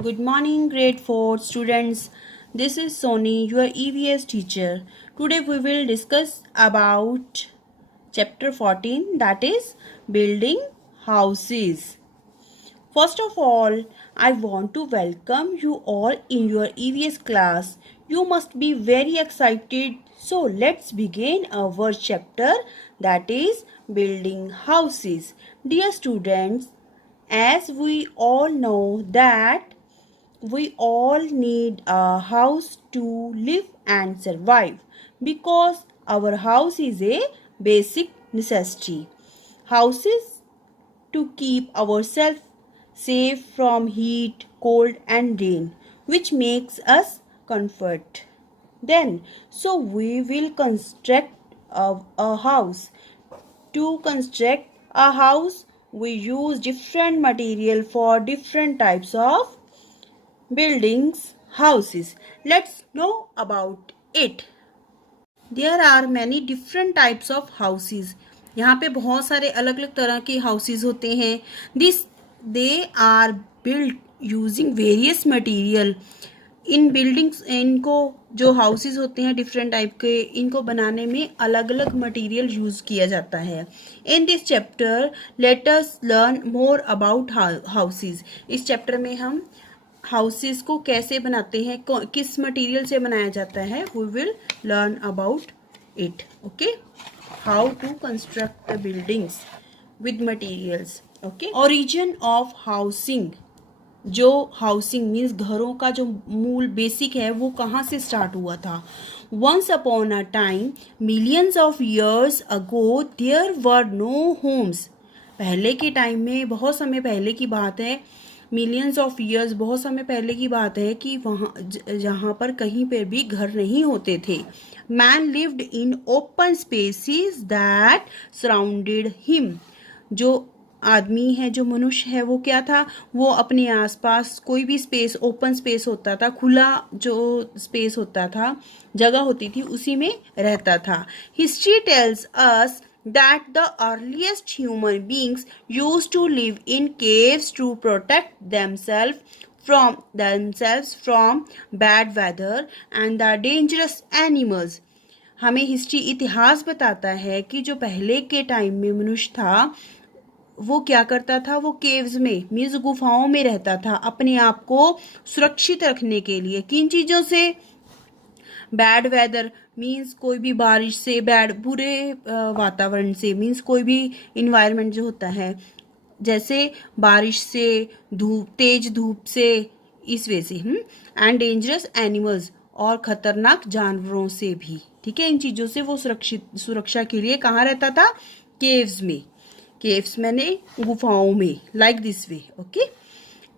Good morning, grade 4 students. This is Sony, your EVS teacher. Today we will discuss about chapter 14, that is building houses. First of all, I want to welcome you all in your EVS class. You must be very excited. So let's begin our chapter, that is building houses. Dear students, as we all know that we all need a house to live and survive because our house is a basic necessity. Houses to keep ourselves safe from heat, cold and rain, which makes us comfort. So we will construct a house. To construct a house, we use different material for different types of buildings, houses. Let's know about it. There are many different types of houses. यहाँ पे बहुत सारे अलग अलग तरह के houses होते हैं. They are built using various material. In buildings, इनको जो हाउसेज होते हैं डिफरेंट टाइप के, इनको बनाने में अलग अलग मटेरियल यूज किया जाता है. In this chapter let us learn more about houses. इस चैप्टर में हम हाउसेस को कैसे बनाते हैं, किस मटेरियल से बनाया जाता है, we will learn about it. Okay, how to construct the buildings with materials. Okay, origin of housing. जो हाउसिंग मीन्स घरों का जो मूल बेसिक है वो कहाँ से स्टार्ट हुआ था. Once upon a time, millions of years ago, there were no homes. पहले के टाइम में, बहुत समय पहले की बात है, मिलियंस ऑफ ईयर्स, बहुत समय पहले की बात है कि वहाँ जहाँ पर कहीं पर भी घर नहीं होते थे. Man lived in open spaces that surrounded him. जो आदमी है, जो मनुष्य है, वो क्या था, वो अपने आसपास कोई भी स्पेस, ओपन स्पेस होता था, खुला जो स्पेस होता था, जगह होती थी, उसी में रहता था. History tells us that the earliest human beings used to live in caves to protect themselves from bad weather and the dangerous animals. हमें हिस्ट्री, इतिहास बताता है कि जो पहले के टाइम में मनुष्य था वो क्या करता था, वो केव्स में मीन्स गुफाओं में रहता था अपने आप को सुरक्षित रखने के लिए. किन चीज़ों से? बैड वेदर मीन्स कोई भी बारिश से, बुरे वातावरण से, मीन्स कोई भी इन्वायरमेंट जो होता है, जैसे बारिश से, तेज धूप से, इस वजह से. एंड डेंजरस एनिमल्स, और खतरनाक जानवरों से भी. ठीक है, इन चीज़ों से वो सुरक्षा के लिए कहाँ रहता था? केव्स में. केव्स मैंने गुफाओं में, like this way. Okay,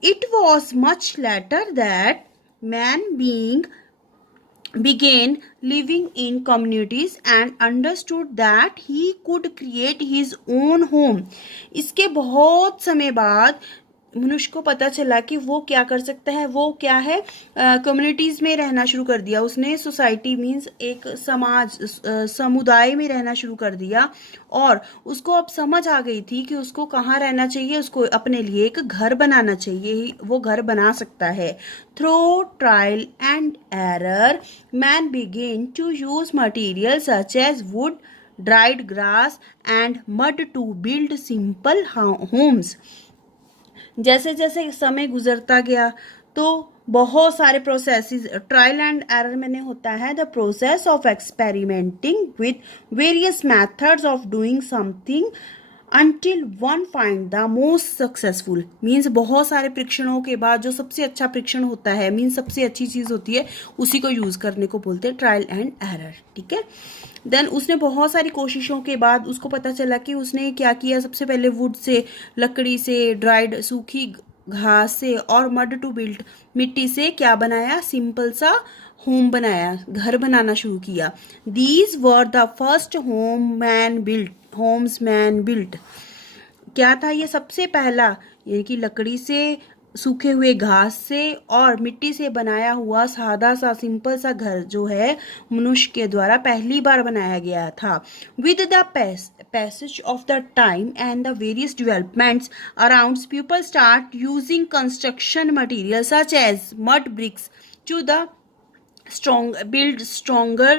it was much later that man began living in communities and understood that he could create his own home. इसके बहुत समय बाद मनुष्य को पता चला कि वो क्या कर सकता है. वो क्या है, कम्युनिटीज़ में रहना शुरू कर दिया उसने. सोसाइटी मीन्स एक समाज, समुदाय में रहना शुरू कर दिया. और उसको अब समझ आ गई थी कि उसको कहाँ रहना चाहिए, उसको अपने लिए एक घर बनाना चाहिए. वो घर बना सकता है. Through trial and error, man began to use material such as wood, dried grass and mud to build simple homes. जैसे जैसे समय गुजरता गया तो बहुत सारे प्रोसेसेस, ट्रायल एंड एरर मैंने होता है the process of experimenting with various methods of doing something until one find the most successful. Means बहुत सारे परीक्षणों के बाद जो सबसे अच्छा परीक्षण होता है, मीन्स सबसे अच्छी चीज़ होती है, उसी को यूज़ करने को बोलते हैं ट्रायल एंड एरर. ठीक है, देन उसने बहुत सारी कोशिशों के बाद उसको पता चला कि उसने क्या किया. सबसे पहले वुड से, लकड़ी से, ड्राइड सूखी घास से, और मड टू बिल्ड, मिट्टी से क्या बनाया, सिंपल सा होम बनाया, घर बनाना शुरू किया. These were the first homes man built. क्या था ये सबसे पहला, यानी कि लकड़ी से सूखे हुए घास से और मिट्टी से बनाया हुआ सादा सा सिंपल सा घर जो है मनुष्य के द्वारा पहली बार बनाया गया था. With the passage of the time and the various developments around, people start using construction materials such as mud bricks to the build stronger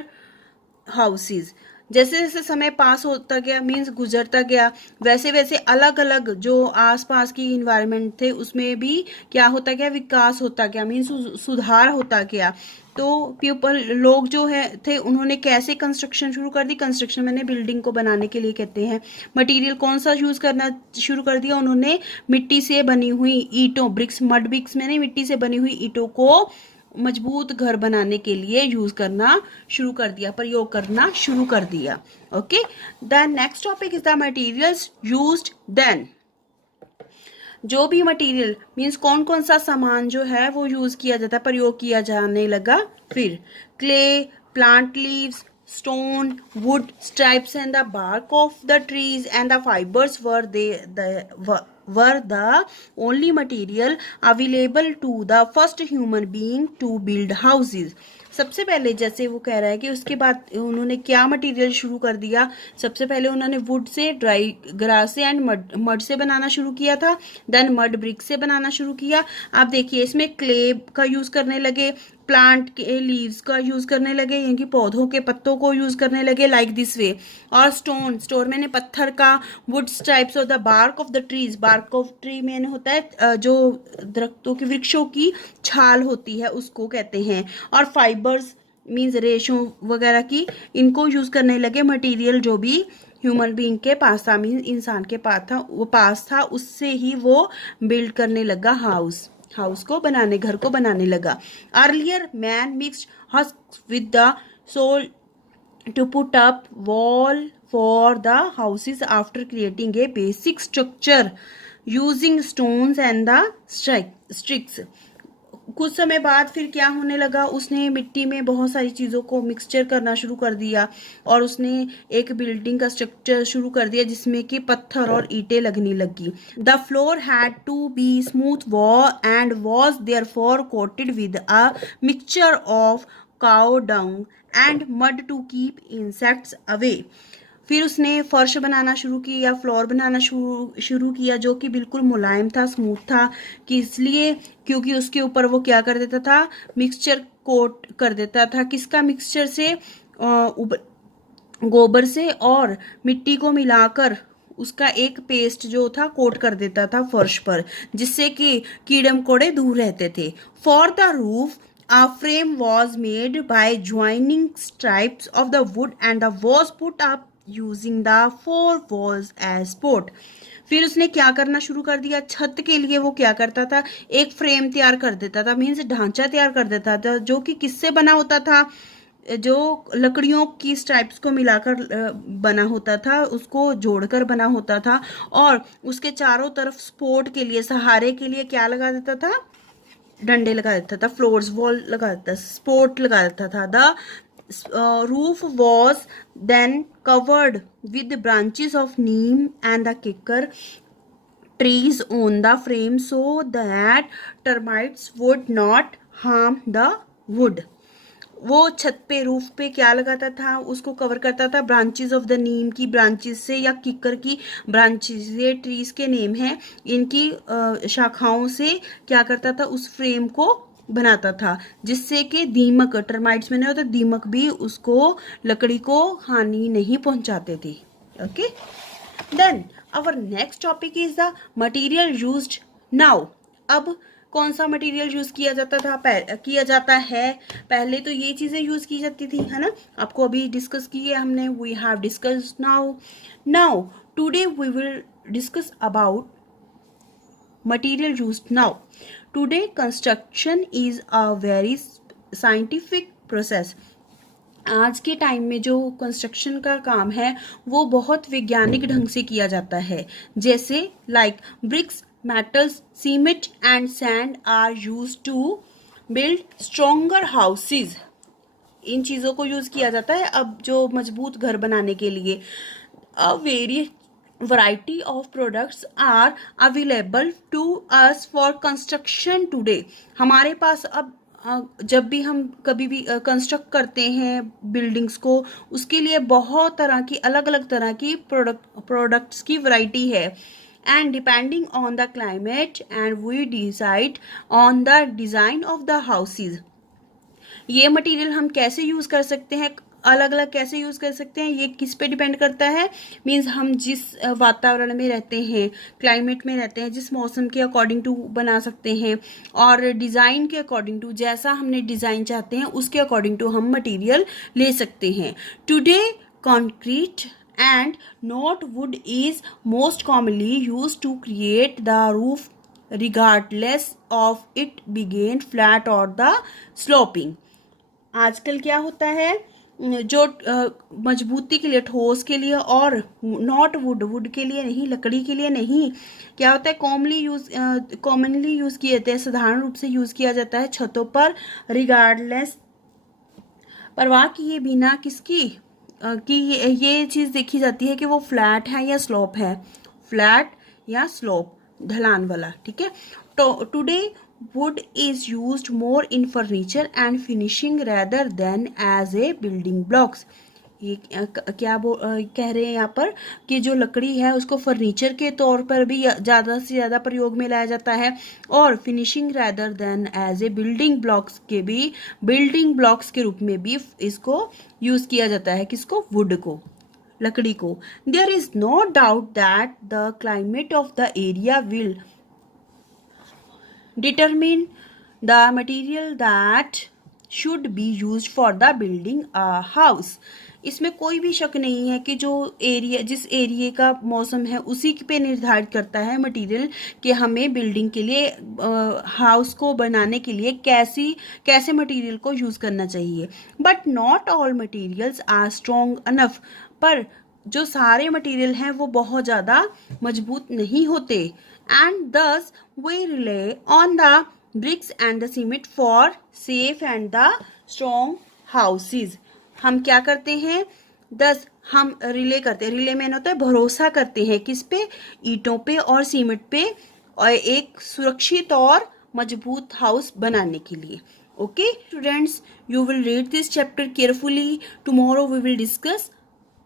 houses. जैसे जैसे समय पास होता गया, मीन्स गुजरता गया, वैसे वैसे अलग अलग जो आसपास की इन्वायरमेंट थे उसमें भी क्या होता गया, विकास होता गया, मीन्स सुधार होता गया. तो पीपल लोग जो है थे उन्होंने कैसे कंस्ट्रक्शन शुरू कर दी. कंस्ट्रक्शन मैंने बिल्डिंग को बनाने के लिए कहते हैं. मटेरियल कौन सा यूज करना शुरू कर दिया उन्होंने, मिट्टी से बनी हुई ईंटों, ब्रिक्स, मड ब्रिक्स मैंने मिट्टी से बनी हुई ईंटों को मजबूत घर बनाने के लिए यूज करना शुरू कर दिया, प्रयोग करना शुरू कर दिया. Okay, the next topic is the materials used then. जो भी मटेरियल मीन्स कौन कौन सा सामान जो है वो यूज किया जाता है, प्रयोग किया जाने लगा. फिर clay, plant leaves, stone, wood, stripes and the bark of the trees and the fibers were the only material available to the first human being to build houses. सबसे पहले जैसे वो कह रहा है कि उसके बाद उन्होंने क्या मटेरियल शुरू कर दिया. सबसे पहले उन्होंने वुड से, ड्राई ग्रास से एंड मड से बनाना शुरू किया था. देन मड ब्रिक से बनाना शुरू किया. आप देखिए इसमें क्ले का यूज करने लगे, प्लांट के लीव्स का यूज करने लगे, यानी कि पौधों के पत्तों को यूज करने लगे लाइक दिस वे. और स्टोन मैंने पत्थर का, wood stripes of the bark of the trees, bark of tree मैंने होता है जो दरख्तों की, वृक्षों की छाल होती है उसको कहते हैं. और फाइबर्स मीन्स रेशों वगैरह की, इनको यूज करने लगे. मटेरियल जो भी ह्यूमन बीइंग के पास था, मीन्स इंसान के पास था उससे ही वो बिल्ड करने लगा हाउस को बनाने, घर को बनाने लगा. Earlier man mixed husk with the soil to put up wall for the houses after creating a basic structure using stones and the sticks. कुछ समय बाद फिर क्या होने लगा, उसने मिट्टी में बहुत सारी चीज़ों को मिक्सचर करना शुरू कर दिया और उसने एक बिल्डिंग का स्ट्रक्चर शुरू कर दिया जिसमें कि पत्थर और ईंटें लगने लगी. The floor had to be smooth and was therefore coated with a mixture of cow dung and mud to keep insects away. फिर उसने फर्श बनाना शुरू किया, फ्लोर बनाना शुरू किया जो कि बिल्कुल मुलायम था, स्मूथ था. कि इसलिए क्योंकि उसके ऊपर वो क्या कर देता था, मिक्सचर कोट कर देता था. किसका मिक्सचर से, गोबर से और मिट्टी को मिलाकर उसका एक पेस्ट जो था कोट कर देता था फर्श पर, जिससे कि कीड़े मकोड़े दूर रहते थे. For the roof a frame was made by joining stripes of the wood and the was put up using the four walls as support. फिर उसने क्या करना शुरू कर दिया, छत के लिए वो क्या करता था, एक फ्रेम तैयार कर देता था, मीन्स ढांचा तैयार कर देता था जो कि किससे बना होता था, जो लकड़ियों की स्ट्राइप्स को मिलाकर बना होता था, उसको जोड़कर बना होता था. और उसके चारों तरफ सपोर्ट के लिए, सहारे के लिए क्या लगा देता था, डंडे लगा देता था, फ्लोर्स वॉल लगा देता, सपोर्ट लगा देता था. The roof was then covered with branches of neem and the kikar trees on the frame so that termites would not harm the wood. वो छत पे, रूफ पे क्या लगाता था, उसको कवर करता था ब्रांचेस ऑफ द नीम की ब्रांचेस से या किकर की ब्रांचेस से, ट्रीज के नेम है, इनकी शाखाओं से क्या करता था, उस फ्रेम को बनाता था जिससे कि दीमक, टर्माइट्स में नहीं होता, दीमक भी उसको, लकड़ी को हानि नहीं पहुंचाते थे. Okay, then our next topic is the material used now. अब कौन सा मटेरियल यूज किया जाता है. पहले तो ये चीजें यूज की जाती थी, है ना, आपको अभी डिस्कस की है हमने. We have discuss now today we will discuss about material used now. Today construction is a very scientific process. आज के टाइम में जो कंस्ट्रक्शन का काम है वो बहुत वैज्ञानिक ढंग से किया जाता है. जैसे like bricks, metals, cement and sand are used to build stronger houses. इन चीज़ों को यूज़ किया जाता है अब जो मजबूत घर बनाने के लिए. variety of products are available to us for construction today. हमारे पास अब जब भी हम कभी भी कंस्ट्रक्ट करते हैं बिल्डिंग्स को, उसके लिए बहुत तरह की अलग अलग तरह की प्रोडक्ट्स की वैरायटी है. And depending on the climate and we decide on the design of the houses. ये मटेरियल हम कैसे यूज़ कर सकते हैं, अलग अलग कैसे यूज़ कर सकते हैं, ये किस पे डिपेंड करता है. मीन्स हम जिस वातावरण में रहते हैं, क्लाइमेट में रहते हैं, जिस मौसम के अकॉर्डिंग टू बना सकते हैं, और डिज़ाइन के अकॉर्डिंग टू, जैसा हमने डिज़ाइन चाहते हैं उसके अकॉर्डिंग टू हम मटेरियल ले सकते हैं. Today concrete and not wood is most commonly used to create the roof regardless of it being flat or the sloping. आजकल क्या होता है, जो मजबूती के लिए, ठोस के लिए, और नॉट वुड के लिए नहीं, लकड़ी के लिए नहीं, क्या होता है, कॉमनली यूज़ किए जाते हैं, साधारण रूप से यूज़ किया जाता है छतों पर, रिगार्डलेस, परवाह किए बिना किसकी, कि ये चीज़ देखी जाती है कि वो फ्लैट है या स्लोप है, फ्लैट या स्लोप, ढलान वाला. ठीक है. तो today wood is used more in furniture and finishing rather than as a building blocks. ये क्या कह रहे हैं यहाँ पर कि जो लकड़ी है उसको फर्नीचर के तौर पर भी ज़्यादा से ज़्यादा प्रयोग में लाया जाता है, और finishing rather than as a building blocks के भी, बिल्डिंग ब्लॉक्स के रूप में भी इसको यूज़ किया जाता है. किसको? वुड को, लकड़ी को. There is no doubt that the climate of the area will determine the material that should be used for the building a house. इसमें कोई भी शक नहीं है कि जो एरिया, जिस एरिया का मौसम है उसी पे निर्धारित करता है मटेरियल कि हमें बिल्डिंग के लिए, हाउस को बनाने के लिए कैसे मटेरियल को यूज़ करना चाहिए. But not all materials are strong enough. पर जो सारे मटेरियल हैं वो बहुत ज़्यादा मजबूत नहीं होते. And thus we rely on the bricks and the cement for safe and the strong houses. हम क्या करते हैं, thus हम रिले करते हैं, रिले में होता है भरोसा करते हैं, किस पे, ईंटों पे और सीमेंट पे, और एक सुरक्षित और मजबूत हाउस बनाने के लिए. Okay students, you will read this chapter carefully. Tomorrow we will discuss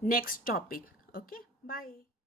next topic. Okay, bye.